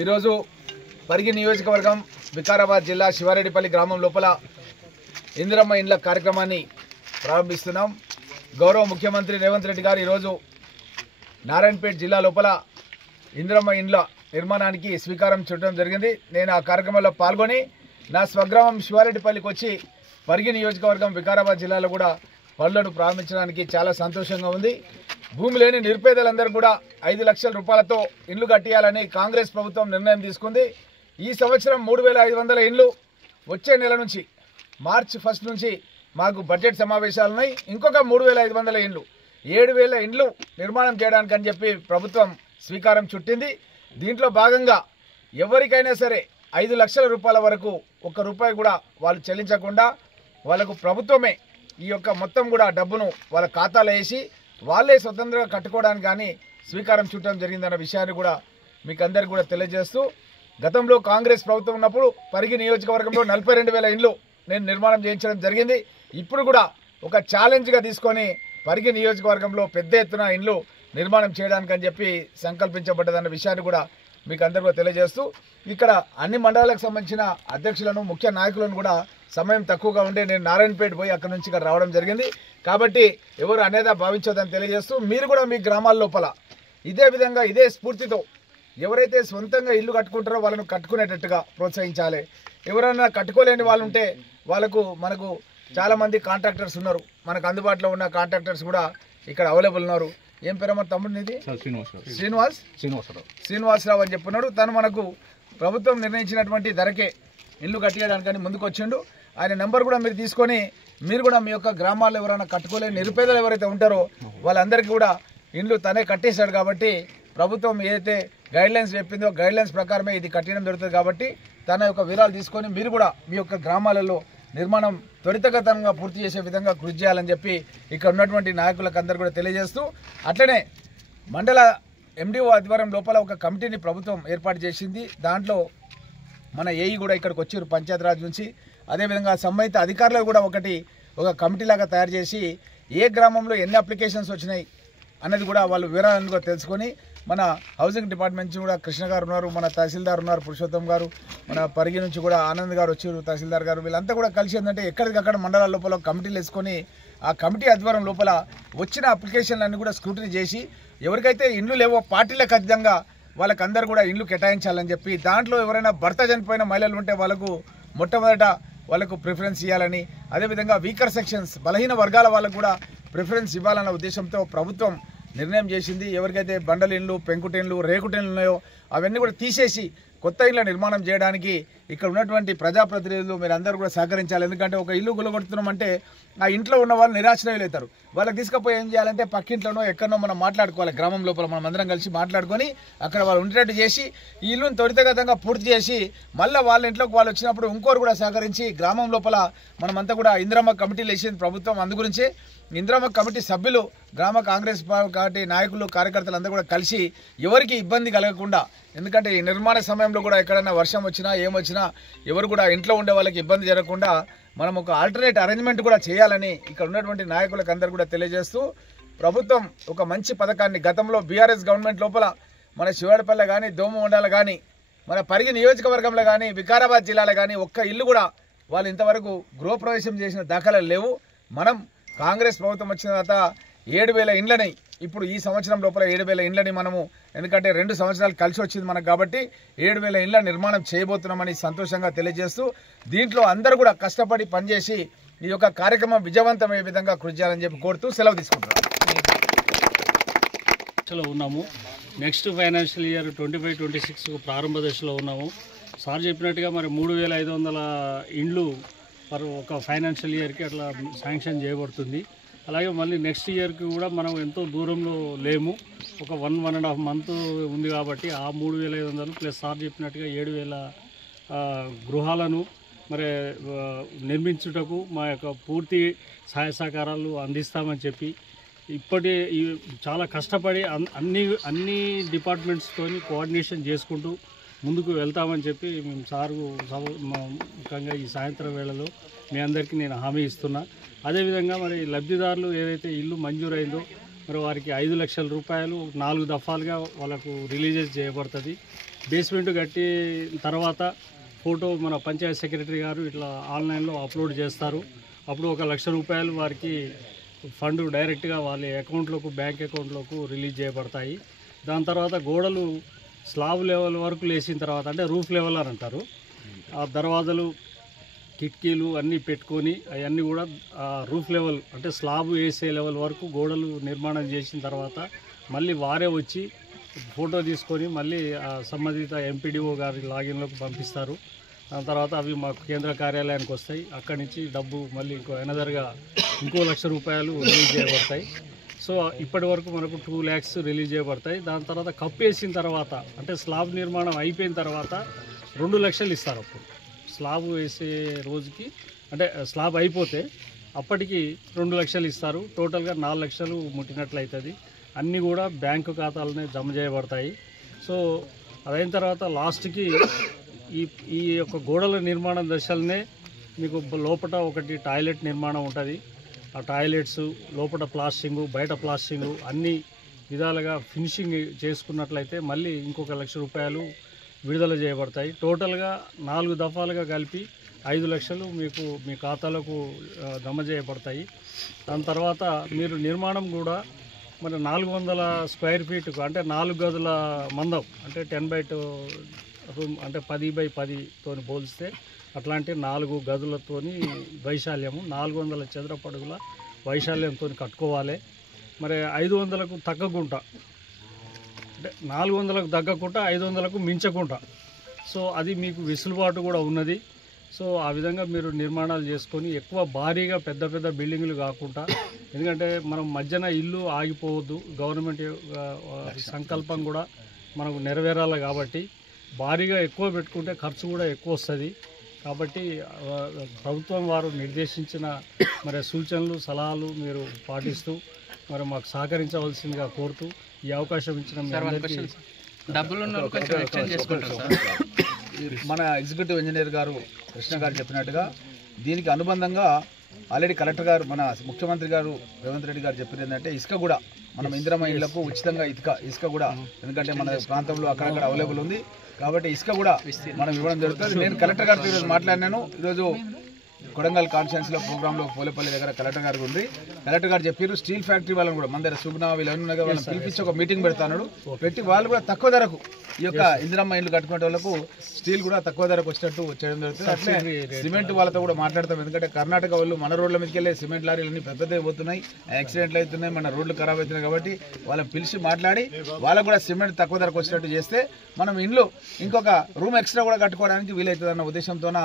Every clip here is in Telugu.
ఈరోజు పరిగి నియోజకవర్గం వికారాబాద్ జిల్లా శివారెడ్డిపల్లి గ్రామం లోపల ఇందిరమ్మ ఇండ్ల కార్యక్రమాన్ని ప్రారంభిస్తున్నాం. గౌరవ ముఖ్యమంత్రి రేవంత్ రెడ్డి గారు ఈరోజు నారాయణపేట జిల్లా లోపల ఇందిరమ్మ ఇండ్ల నిర్మాణానికి స్వీకారం చుట్టడం జరిగింది. నేను ఆ కార్యక్రమంలో పాల్గొని నా స్వగ్రామం శివారెడ్డిపల్లికి వచ్చి పరిగి నియోజకవర్గం వికారాబాద్ జిల్లాలో కూడా పనులను ప్రారంభించడానికి చాలా సంతోషంగా ఉంది. భూమి లేని నిరుపేదలందరూ కూడా 5 లక్షల రూపాయలతో ఇండ్లు కట్టియాలని కాంగ్రెస్ ప్రభుత్వం నిర్ణయం తీసుకుంది. ఈ సంవత్సరం 3500 ఇండ్లు వచ్చే నెల నుంచి మార్చి 1 నుంచి మాకు బడ్జెట్ సమావేశాలు ఉన్నాయి. ఇంకొక 3500 ఇండ్లు 7000 ఇండ్లు నిర్మాణం చేయడానికి అని చెప్పి ప్రభుత్వం స్వీకారం చుట్టింది. దీంట్లో భాగంగా ఎవరికైనా సరే 5 లక్షల రూపాయల వరకు 1 రూపాయి కూడా వాళ్ళు చెల్లించకుండా వాళ్ళకు ప్రభుత్వమే ఈ యొక్క మొత్తం కూడా డబ్బును వాళ్ళ ఖాతాలో వేసి వాళ్ళే స్వతంత్రంగా కట్టుకోవడానికి కానీ స్వీకారం చుట్టడం జరిగిందన్న విషయాన్ని కూడా మీకు అందరికీ కూడా తెలియజేస్తూ, గతంలో కాంగ్రెస్ ప్రభుత్వం ఉన్నప్పుడు పరిగి నియోజకవర్గంలో 42,000 ఇండ్లు నేను నిర్మాణం చేయించడం జరిగింది. ఇప్పుడు కూడా ఒక ఛాలెంజ్గా తీసుకొని పరిగి నియోజకవర్గంలో పెద్ద ఎత్తున ఇండ్లు నిర్మాణం చేయడానికి అని చెప్పి సంకల్పించబడ్డదన్న విషయాన్ని కూడా మీకు అందరికీ తెలియజేస్తూ, ఇక్కడ అన్ని మండలాలకు సంబంధించిన అధ్యక్షులను ముఖ్య నాయకులను కూడా సమయం తక్కువగా ఉండే నేను నారాయణపేట పోయి అక్కడ నుంచి ఇక్కడ రావడం జరిగింది. కాబట్టి ఎవరు అనేదా భావించొద్దని తెలియజేస్తూ, మీరు కూడా మీ గ్రామాల లోపల ఇదే విధంగా ఇదే స్ఫూర్తితో ఎవరైతే సొంతంగా ఇల్లు కట్టుకుంటారో వాళ్ళను కట్టుకునేటట్టుగా ప్రోత్సహించాలి. ఎవరైనా కట్టుకోలేని వాళ్ళు ఉంటే మనకు చాలామంది కాంట్రాక్టర్స్ ఉన్నారు. మనకు అందుబాటులో ఉన్న కాంట్రాక్టర్స్ కూడా ఇక్కడ అవైలబుల్ ఉన్నారు. ఏం పేరమ్మా తమ్ముడు ఇది? శ్రీనివాసరావు అని చెప్పున్నాడు. తను మనకు ప్రభుత్వం నిర్ణయించినటువంటి ధరకే ఇల్లు కట్టియడానికని ముందుకు వచ్చిండు. ఆయన నెంబర్ కూడా మీరు తీసుకొని మీరు కూడా మీ యొక్క గ్రామాల్లో ఎవరైనా కట్టుకోలేని నిరుపేదలు ఎవరైతే ఉంటారో వాళ్ళందరికీ కూడా ఇండ్లు తనే కట్టేశాడు. కాబట్టి ప్రభుత్వం ఏదైతే గైడ్లైన్స్ చెప్పిందో గైడ్లైన్స్ ప్రకారమే ఇది కట్టడం జరుగుతుంది. కాబట్టి తన యొక్క వివరాలు తీసుకొని మీరు కూడా మీ యొక్క గ్రామాలలో నిర్మాణం త్వరితగతంగా పూర్తి చేసే విధంగా కృషి చేయాలని చెప్పి ఇక్కడ ఉన్నటువంటి నాయకులకు అందరూ కూడా తెలియజేస్తూ, అట్లనే మండల ఎండిఓ ఆధ్వర్యం లోపల ఒక కమిటీని ప్రభుత్వం ఏర్పాటు చేసింది. దాంట్లో మన ఏఈ కూడా ఇక్కడికి వచ్చారు పంచాయతీరాజ్ నుంచి. అదేవిధంగా సంబంధిత అధికారులు కూడా ఒక కమిటీలాగా తయారు చేసి ఏ గ్రామంలో ఎన్ని అప్లికేషన్స్ వచ్చినాయి అన్నది కూడా వాళ్ళు వివరాలను కూడా తెలుసుకొని, మన హౌసింగ్ డిపార్ట్మెంట్ నుంచి కూడా కృష్ణ గారు ఉన్నారు, మన తహసీల్దార్ ఉన్నారు పురుషోత్తం గారు, మన పరిగి నుంచి కూడా ఆనంద్ గారు వచ్చారు తహసీల్దార్ గారు. వీళ్ళంతా కూడా కలిసి ఏంటంటే ఎక్కడికక్కడ మండలాల లోపల కమిటీలు వేసుకొని ఆ కమిటీ ఆధ్వర్యం లోపల వచ్చిన అప్లికేషన్లన్నీ కూడా స్క్రూటినీ చేసి ఎవరికైతే ఇండ్లు లేవో పార్టీలకు ఖచ్చితంగా వాళ్ళకందరూ కూడా ఇండ్లు కేటాయించాలని చెప్పి, దాంట్లో ఎవరైనా భర్త చనిపోయిన మహిళలు ఉంటే వాళ్ళకు మొట్టమొదట వాళ్ళకు ప్రిఫరెన్స్ ఇవ్వాలని, అదేవిధంగా వీకర్ సెక్షన్స్ బలహీన వర్గాల వాళ్ళకు కూడా ప్రిఫరెన్స్ ఇవ్వాలన్న ఉద్దేశంతో ప్రభుత్వం నిర్ణయం చేసింది. ఎవరికైతే బండల ఇండ్లు, పెంకుటిండ్లు, రేకుటిండ్లు ఉన్నాయో అవన్నీ కూడా తీసేసి కొత్త ఇళ్ళ నిర్మాణం చేయడానికి ఇక్కడ ఉన్నటువంటి ప్రజాప్రతినిధులు మీరు అందరూ కూడా సహకరించాలి. ఎందుకంటే ఒక ఇల్లు గులగొడుతున్నామంటే ఆ ఇంట్లో ఉన్న వాళ్ళు నిరాశ్రయులవుతారు. వాళ్ళకి తీసుకుపోయి ఏం చేయాలంటే పక్కింట్లోనో ఎక్కడనో మనం మాట్లాడుకోవాలి. గ్రామం లోపల మనం అందరం కలిసి మాట్లాడుకొని అక్కడ వాళ్ళు ఉండేటట్టు చేసి ఈ ఇల్లును త్వరితగతంగా పూర్తి చేసి మళ్ళీ వాళ్ళ ఇంట్లోకి వాళ్ళు వచ్చినప్పుడు ఇంకోరు కూడా సహకరించి గ్రామం లోపల మనమంతా కూడా ఇందిరమ్మ కమిటీలు వేసింది ప్రభుత్వం. అందుగురించే ఇందిరమ్మ కమిటీ సభ్యులు గ్రామ కాంగ్రెస్ పార్టీ నాయకులు కార్యకర్తలు అందరూ కూడా కలిసి ఎవరికి ఇబ్బంది కలగకుండా, ఎందుకంటే ఈ నిర్మాణ సమయంలో కూడా ఎక్కడైనా వర్షం వచ్చినా ఏమొచ్చినా ఎవరు కూడా ఇంట్లో ఉండే వాళ్ళకి ఇబ్బంది జరగకుండా మనం ఒక ఆల్టర్నేట్ అరేంజ్మెంట్ కూడా చేయాలని ఇక్కడ ఉన్నటువంటి నాయకులకు అందరూ కూడా తెలియజేస్తూ, ప్రభుత్వం ఒక మంచి పథకాన్ని గతంలో బీఆర్ఎస్ గవర్నమెంట్ లోపల మన శివారెడ్డిపల్లి కానీ దోమమండల కానీ మన పరిగి నియోజకవర్గంలో కానీ వికారాబాద్ జిల్లాలో కానీ ఒక్క ఇల్లు కూడా వాళ్ళు ఇంతవరకు గృహప్రవేశం చేసిన దాఖలాలు లేవు. మనం కాంగ్రెస్ ప్రభుత్వం వచ్చిన తర్వాత 7,000 ఇండ్లని ఇప్పుడు ఈ సంవత్సరం లోపల 7,000 ఇండ్లని మనము, ఎందుకంటే 2 సంవత్సరాలు కలిసి వచ్చింది మనకు కాబట్టి 7,000 ఇండ్ల నిర్మాణం చేయబోతున్నామని సంతోషంగా తెలియజేస్తూ, దీంట్లో అందరూ కూడా కష్టపడి పనిచేసి ఈ యొక్క కార్యక్రమం విజయవంతమయ్యే విధంగా కృషి చేయాలని చెప్పి కోరుతూ సెలవు తీసుకుంటున్నాం. ఉన్నాము నెక్స్ట్ ఫైనాన్షియల్ ఇయర్ 25-26 ప్రారంభ దశలో ఉన్నాము. సార్ చెప్పినట్టుగా మరి 3,500 ఇండ్లు ఒక ఫైనాన్షియల్ ఇయర్కి అట్లా శాంక్షన్ చేయబడుతుంది. అలాగే మళ్ళీ నెక్స్ట్ ఇయర్కి కూడా మనం ఎంతో దూరంలో లేము, ఒక 1.5 మంత్ ఉంది కాబట్టి ఆ 3,500 ప్లస్ సార్ చెప్పినట్టుగా 7,000 గృహాలను మరి నిర్మించుటకు మా యొక్క పూర్తి సహాయ సహకారాలు అందిస్తామని చెప్పి చాలా కష్టపడి అన్ని డిపార్ట్మెంట్స్తోని కోఆర్డినేషన్ చేసుకుంటూ ముందుకు వెళ్తామని చెప్పి మేము సారు ముఖ్యంగా ఈ సాయంత్రం వేళలో మీ అందరికీ నేను హామీ ఇస్తున్నా. అదేవిధంగా మరి లబ్ధిదారులు ఏదైతే ఇల్లు మంజూరైందో మరి వారికి 5 లక్షల రూపాయలు 4 దఫాలుగా వాళ్ళకు రిలీజ్ చేయబడుతుంది. బేస్మెంట్ కట్టి తర్వాత ఫోటో మన పంచాయత్ సెక్రటరీ గారు ఇట్లా ఆన్లైన్లో అప్లోడ్ చేస్తారు. అప్పుడు 1 లక్ష రూపాయలు వారికి ఫండ్ డైరెక్ట్గా వాళ్ళ అకౌంట్లోకి బ్యాంక్ అకౌంట్లోకి రిలీజ్ చేయబడతాయి. దాని తర్వాత గోడలు స్లాబ్ లెవెల్ వరకు లేచిన తర్వాత అంటే రూఫ్ లెవెల్ అని అంటారు. ఆ దర్వాజలు కిటికీలు అన్నీ పెట్టుకొని అవన్నీ కూడా రూఫ్ లెవెల్ అంటే స్లాబ్ వేసే లెవెల్ వరకు గోడలు నిర్మాణం చేసిన తర్వాత మళ్ళీ వారే వచ్చి ఫోటో తీసుకొని మళ్ళీ సంబంధిత ఎంపీడీఓ గారి లాగిన్లోకి పంపిస్తారు. దాని తర్వాత అవి మాకు కేంద్ర కార్యాలయానికి వస్తాయి. అక్కడి నుంచి డబ్బు మళ్ళీ ఎనదర్గా 1 లక్ష రూపాయలు రిలీజ్ చేయబడతాయి. సో ఇప్పటి వరకు మనకు 2 lakhs రిలీజ్ చేయబడతాయి. దాని తర్వాత కప్పేసిన తర్వాత అంటే స్లాబ్ నిర్మాణం అయిపోయిన తర్వాత 2 లక్షలు ఇస్తారు. అప్పుడు స్లాబ్ వేసే రోజుకి అంటే స్లాబ్ అయిపోతే అప్పటికి 2 లక్షలు ఇస్తారు. టోటల్గా 4 లక్షలు ముట్టినట్లయితుంది. అన్నీ కూడా బ్యాంకు ఖాతాలనే జమ చేయబడతాయి. సో అదైన తర్వాత లాస్ట్కి ఈ యొక్క గోడల నిర్మాణ దశలనే మీకు లోపల ఒకటి టాయిలెట్ నిర్మాణం ఉంటుంది. ఆ టాయిలెట్స్ లోపల ప్లాస్టింగు బయట ప్లాస్టింగు అన్ని విధాలుగా ఫినిషింగ్ చేసుకున్నట్లయితే మళ్ళీ 1 లక్ష రూపాయలు విడుదల చేయబడతాయి. టోటల్గా 4 దఫాలుగా కలిపి 5 లక్షలు మీకు మీ ఖాతాలకు జమ చేయబడతాయి. దాని తర్వాత మీరు నిర్మాణం కూడా మరి 400 స్క్వేర్ ఫీట్కు అంటే 4 గదుల మందం అంటే 10x2 రూమ్ అంటే 10x10 తోని పోలిస్తే అట్లాంటి 4 గదులతోని వైశాల్యము 400 చదరపు అడుగుల వైశాల్యంతో కట్టుకోవాలి. మరి 500కు తగ్గకుండా అంటే 400కు తగ్గకుండా 500కు మించకుండా సో అది మీకు వెసులుబాటు కూడా ఉన్నది. సో ఆ విధంగా మీరు నిర్మాణాలు చేసుకొని ఎక్కువ భారీగా పెద్ద పెద్ద బిల్డింగులు కాకుండా, ఎందుకంటే మనం మధ్యన ఇల్లు ఆగిపోవద్దు, గవర్నమెంట్ సంకల్పం కూడా మనకు నెరవేరాలి కాబట్టి భారీగా ఎక్కువ పెట్టుకుంటే ఖర్చు కూడా ఎక్కువ వస్తుంది. కాబట్టి ప్రభుత్వం వారు నిర్దేశించిన మరి సూచనలు సలహాలు మీరు పాటిస్తూ మరి మాకు సహకరించవలసిందిగా కోరుతూ ఈ అవకాశం ఇచ్చిన మన ఎగ్జిక్యూటివ్ ఇంజనీర్ గారు కృష్ణ గారు చెప్పినట్టుగా దీనికి అనుబంధంగా ఆల్రెడీ కలెక్టర్ గారు మన ముఖ్యమంత్రి గారు రేవంత్ రెడ్డి గారు చెప్పింది ఏంటంటే ఇసుక కూడా మనం ఇందిరమ్మ ఇళ్లకు ఉచితంగా ఇసుక కూడా ఎందుకంటే మన ప్రాంతంలో అక్కడక్కడ అవైలబుల్ ఉంది కాబట్టి ఇసుక కూడా మనం ఇవ్వడం జరుగుతుంది. నేను కలెక్టర్ గారితో ఈరోజు మాట్లాడినాను. ఈరోజు కొడంగల్ కాన్స్టిట్యున్సీలో ప్రోగ్రాంలో పోలేపల్లి దగ్గర కలెక్టర్ గారు ఉంది. కలెక్టర్ గారు చెప్పారు స్టీల్ ఫ్యాక్టరీ వాళ్ళని కూడా మన దగ్గర సుగుణ వీళ్ళని వాళ్ళని పిలిపించి ఒక మీటింగ్ పెడతాడు. పెట్టి వాళ్ళు కూడా తక్కువ ధరకు ఈ యొక్క ఇందిరమ్మ ఇల్లు కట్టుకునే వాళ్ళకు స్టీల్ కూడా తక్కువ ధరకు వచ్చేటట్టు చేయడం జరుగుతుంది. అట్లే సిమెంట్ వాళ్ళతో కూడా మాట్లాడతాం. ఎందుకంటే కర్ణాటక వాళ్ళు మన రోడ్ల మీదకి వెళ్ళే సిమెంట్ లారీలన్నీ పెద్దదే పోతున్నాయి, యాక్సిడెంట్లు అవుతున్నాయి, మన రోడ్లు ఖరాబ్ అవుతున్నాయి. కాబట్టి వాళ్ళని పిలిచి మాట్లాడి వాళ్ళకు కూడా సిమెంట్ తక్కువ ధరకు వచ్చేటట్టు చేస్తే మనం ఇంట్లో ఇంకొక రూమ్ ఎక్స్ట్రా కూడా కట్టుకోవడానికి వీలవుతుంది అన్న ఉద్దేశంతోన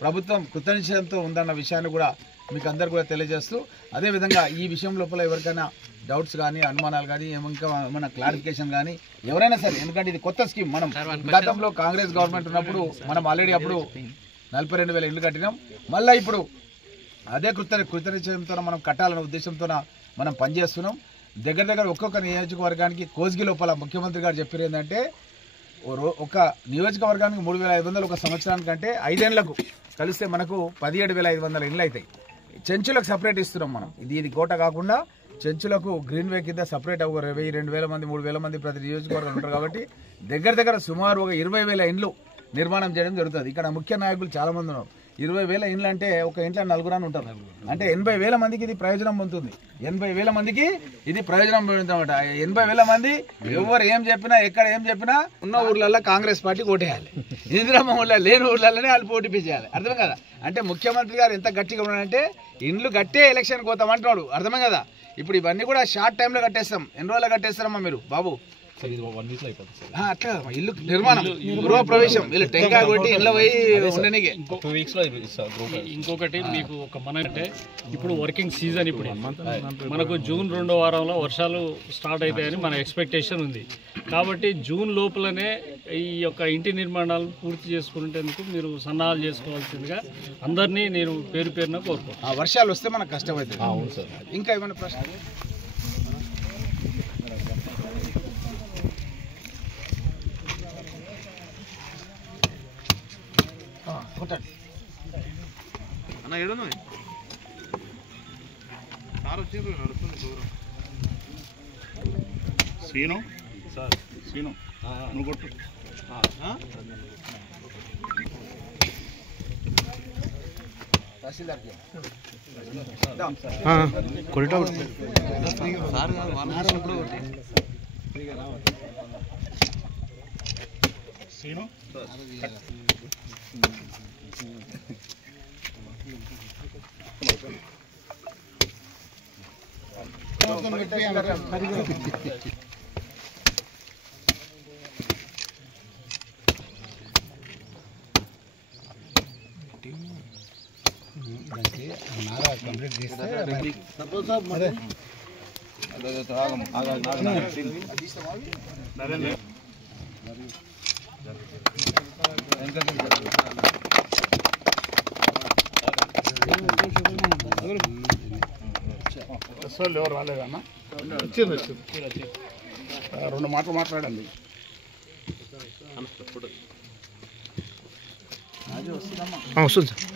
ప్రభుత్వం కృతనిశ్చయంతో ఉందన్న విషయాన్ని కూడా మీకు అందరు కూడా తెలియజేస్తూ, అదేవిధంగా ఈ విషయం లోపల ఎవరికైనా డౌట్స్ కానీ అనుమానాలు కానీ ఇంకా ఏమైనా క్లారిఫికేషన్ కానీ ఎవరైనా సరే, ఎందుకంటే ఇది కొత్త స్కీమ్. మనం గతంలో కాంగ్రెస్ గవర్నమెంట్ ఉన్నప్పుడు మనం ఆల్రెడీ అప్పుడు 42,000 ఇళ్ళు కట్టినాం. మళ్ళీ ఇప్పుడు అదే కృతనిశ్చయంతో మనం కట్టాలనే ఉద్దేశంతో మనం పనిచేస్తున్నాం. దగ్గర ఒక్కొక్క నియోజకవర్గానికి కోస్గి లోపల ముఖ్యమంత్రి గారు చెప్పారు ఏంటంటే ఒక నియోజకవర్గానికి 3,500 ఒక సంవత్సరానికంటే 5 ఏళ్లకు కలిస్తే మనకు 17,500 ఇళ్ళు అవుతాయి. చెంచులకు సపరేట్ ఇస్తున్నాం మనం. ఇది కోట కాకుండా చెంచులకు గ్రీన్ వే కింద సపరేట్ 1,000-2,000 మంది 3,000 మంది ప్రతి నియోజకవర్గం ఉంటారు. కాబట్టి దగ్గర సుమారు ఒక 20,000 ఇండ్లు నిర్మాణం చేయడం జరుగుతుంది. ఇక్కడ ముఖ్య నాయకులు చాలా మంది ఉన్నారు. 20,000 ఇండ్లు అంటే ఒక ఇంట్లో 4 ఉంటారు. అంటే 80,000 మందికి ఇది ప్రయోజనం పొందుతుంది. 80,000 మందికి ఇది ప్రయోజనం పొందుతుందన్నమాట. 80,000 మంది ఎవరు ఏం చెప్పినా ఎక్కడ ఏం చెప్పినా ఉన్న ఊర్లలో కాంగ్రెస్ పార్టీ ఓటేయాలి, ఇందిరమ్మ ఊళ్ళో లేని ఊర్లలోనే వాళ్ళు పోటీ చేయాలి. అర్థం కదా? అంటే ముఖ్యమంత్రి గారు ఎంత గట్టిగా ఉన్నాడంటే ఇండ్లు కట్టే ఎలక్షన్ పోతాం అంటున్నాడు. అర్థమే కదా? ఇప్పుడు ఇవన్నీ కూడా షార్ట్ టైంలో కట్టేస్తాం. ఎన్ని రోజులు కట్టేస్తారమ్మా మీరు బాబు? అట్లా ఇల్లు నిర్మాణం గృహ ప్రవేశం వీళ్ళు టెంకాయ కొట్టి ఇంట్లో పోయి ఉండడానికి 2 weeks ఇంకొకటి మీకు ఒక అంటే ఇప్పుడు వర్కింగ్ సీజన్. ఇప్పుడు మనకు జూన్ 2వ వారంలో వర్షాలు స్టార్ట్ అవుతాయని మన ఎక్స్పెక్టేషన్ ఉంది. కాబట్టి జూన్ లోపలనే ఈ యొక్క ఇంటి నిర్మాణాలు పూర్తి చేసుకునేందుకు మీరు సన్నాహాలు చేసుకోవాల్సిందిగా అందరినీ నేను పేరు పేరున కోరుకుంటున్నాను. వర్షాలు వస్తే మనకు కష్టమవుతుంది. అవును సార్. ఇంకా ఏమైనా ప్రశ్న? అన్న ఏడు సార్ వచ్చి నడుస్తుంది దూరం. సీను సార్ సీను నువ్వు కొట్టు. ఎవరు రాలేదన్నా వచ్చింది రెండు మాటలు మాట్లాడండి. వస్తుంది సార్.